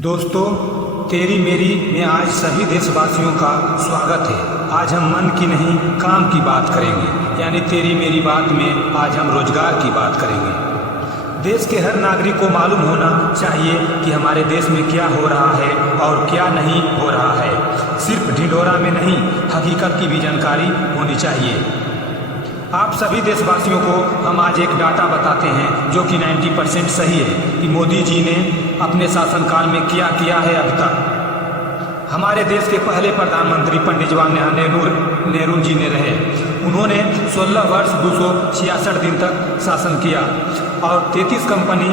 दोस्तों, तेरी मेरी में आज सभी देशवासियों का स्वागत है। आज हम मन की नहीं काम की बात करेंगे, यानी तेरी मेरी बात में आज हम रोजगार की बात करेंगे। देश के हर नागरिक को मालूम होना चाहिए कि हमारे देश में क्या हो रहा है और क्या नहीं हो रहा है। सिर्फ ढिंढोरा में नहीं, हकीकत की भी जानकारी होनी चाहिए। आप सभी देशवासियों को हम आज एक डाटा बताते हैं जो कि 90% सही है कि मोदी जी ने अपने शासनकाल में क्या किया है अब तक। हमारे देश के पहले प्रधानमंत्री पंडित जवाहरलाल नेहरू जी ने रहे। उन्होंने 16 वर्ष 266 दिन तक शासन किया और 33 कंपनी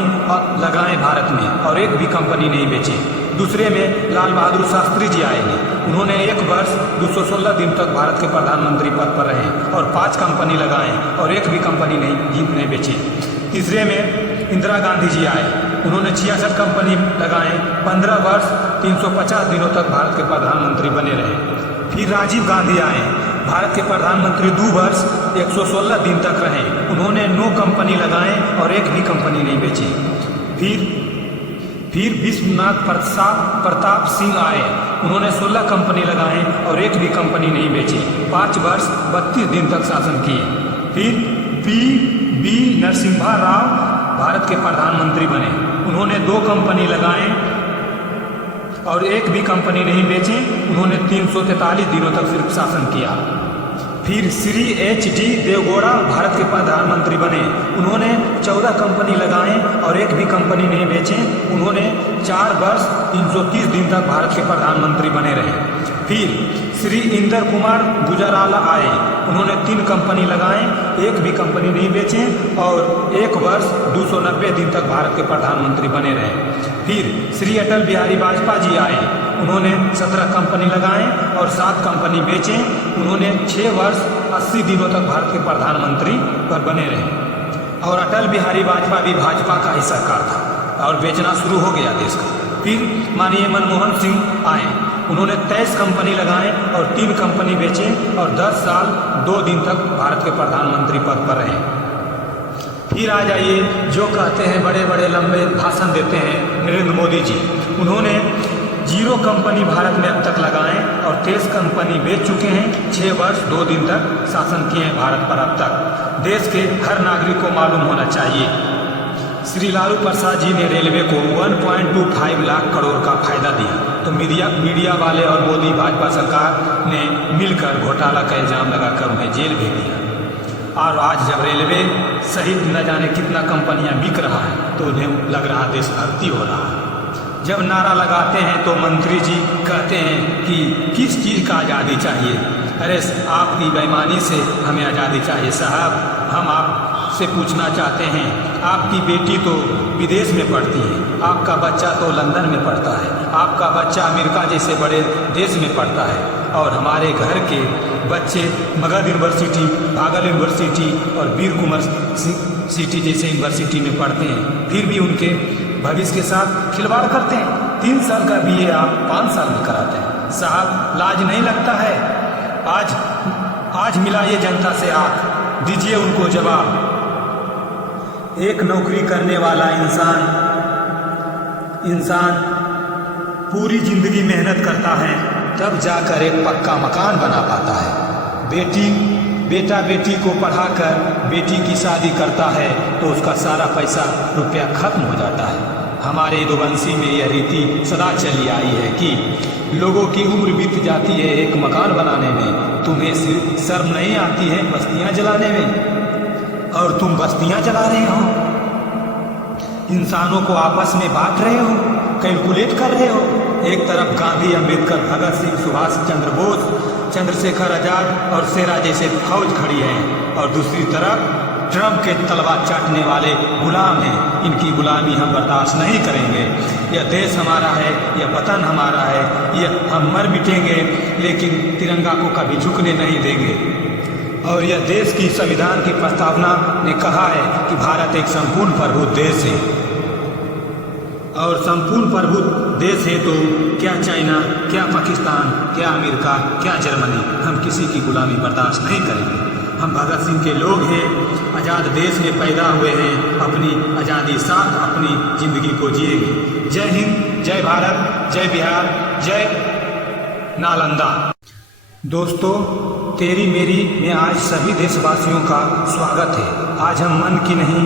लगाए भारत में और एक भी कंपनी नहीं बेची। दूसरे में लाल बहादुर शास्त्री जी आएंगे। उन्होंने 1 वर्ष 216 दिन तक भारत के प्रधानमंत्री पद पर रहे और 5 कंपनी लगाए और एक भी कंपनी नहीं बेची। तीसरे में इंदिरा गांधी जी आए। उन्होंने 66 कंपनी लगाए, 15 वर्ष 350 दिनों तक भारत के प्रधानमंत्री बने रहे। फिर राजीव गांधी आए। भारत के प्रधानमंत्री 2 वर्ष 116 दिन तक रहे। उन्होंने 9 कंपनी लगाए और एक भी कंपनी नहीं बेची। फिर विश्वनाथ प्रताप सिंह आए। उन्होंने 16 कंपनी लगाए और एक भी कंपनी नहीं बेची। 5 वर्ष 32 दिन तक शासन किए। फिर बी नरसिम्हा राव भारत के प्रधानमंत्री बने। उन्होंने 2 कंपनी लगाए और एक भी कंपनी नहीं बेची। उन्होंने 343 दिनों तक सिर्फ शासन किया। फिर श्री HD देवगौड़ा भारत के प्रधानमंत्री बने। उन्होंने 14 कंपनी लगाए और एक भी कंपनी नहीं बेचे। उन्होंने 4 वर्ष 330 दिन तक भारत के प्रधानमंत्री बने रहे। फिर श्री इंदर कुमार गुजराला आए। उन्होंने 3 कंपनी लगाए, एक भी कंपनी नहीं बेचे और 1 वर्ष 290 दिन तक भारत के प्रधानमंत्री बने रहे। फिर श्री अटल बिहारी वाजपेयी जी आए। उन्होंने 17 कंपनी लगाए और 7 कंपनी बेचे। उन्होंने 6 वर्ष 80 दिनों तक भारत के प्रधानमंत्री पर बने रहे और अटल बिहारी वाजपेयी भी भाजपा का ही सरकार था और बेचना शुरू हो गया देश का। फिर माननीय मनमोहन सिंह आए। उन्होंने 23 कंपनी लगाए और 3 कंपनी बेचे और 10 साल 2 दिन तक भारत के प्रधानमंत्री पद पर रहे। फिर आ जाइए, जो कहते हैं बड़े बड़े लंबे भाषण देते हैं नरेंद्र मोदी जी। उन्होंने 0 कंपनी भारत में अब तक लगाए और 23 कंपनी बेच चुके हैं। 6 वर्ष 2 दिन तक शासन किए हैं भारत पर अब तक। देश के हर नागरिक को मालूम होना चाहिए। श्री लालू प्रसाद जी ने रेलवे को 1.25 लाख करोड़ का फायदा दिया तो मीडिया वाले और मोदी भाजपा सरकार ने मिलकर घोटाला का इल्जाम लगाकर उन्हें जेल भेज दिया। और आज जब रेलवे सहित न जाने कितना कंपनियां बिक रहा है तो उन्हें लग रहा देशभक्ति हो रहा है। जब नारा लगाते हैं तो मंत्री जी कहते हैं कि किस चीज़ का आज़ादी चाहिए। अरे आपकी बेईमानी से हमें आज़ादी चाहिए साहब। हम आपसे पूछना चाहते हैं, आपकी बेटी तो विदेश में पढ़ती है, आपका बच्चा तो लंदन में पढ़ता है, आपका बच्चा अमेरिका जैसे बड़े देश में पढ़ता है और हमारे घर के बच्चे मगध यूनिवर्सिटी, भागल यूनिवर्सिटी और वीर कुंवर सिटी जैसे यूनिवर्सिटी में पढ़ते हैं। फिर भी उनके भविष्य के साथ खिलवाड़ करते हैं। 3 साल का BA आप 5 साल में कराते हैं। साहब, लाज नहीं लगता है? आज मिला ये जनता से आंख, दीजिए उनको जवाब। एक नौकरी करने वाला इंसान पूरी जिंदगी मेहनत करता है तब जाकर एक पक्का मकान बना पाता है। बेटा बेटी को पढ़ाकर बेटी की शादी करता है तो उसका सारा पैसा रुपया खत्म हो जाता है। हमारे यदुवंशी में यह रीति सदा चली आई है कि लोगों की उम्र बीत जाती है एक मकान बनाने में, तुम्हें शर्म नहीं आती है बस्तियां जलाने में, और तुम बस्तियां जला रहे हो। इंसानों को आपस में बांट रहे हो, कैलकुलेट कर रहे हो। एक तरफ गांधी, अम्बेडकर, भगत सिंह, सुभाष चंद्र बोस, चंद्रशेखर आजाद और शेरा जैसे फौज खड़ी है और दूसरी तरफ ट्रंप के तलवार चाटने वाले गुलाम हैं। इनकी गुलामी हम बर्दाश्त नहीं करेंगे। यह देश हमारा है, यह वतन हमारा है, यह हम मर मिटेंगे लेकिन तिरंगा को कभी झुकने नहीं देंगे। और यह देश की संविधान की प्रस्तावना ने कहा है कि भारत एक संपूर्ण प्रभुत्व देश है और संपूर्ण प्रभुत्व देश है तो क्या चाइना, क्या पाकिस्तान, क्या अमेरिका, क्या जर्मनी, हम किसी की गुलामी बर्दाश्त नहीं करेंगे। हम भगत सिंह के लोग हैं, आज़ाद देश में पैदा हुए हैं, अपनी आज़ादी साथ अपनी ज़िंदगी को जिएंगे। जय हिंद, जय भारत, जय बिहार, जय नालंदा। दोस्तों, तेरी मेरी में आज सभी देशवासियों का स्वागत है। आज हम मन की नहीं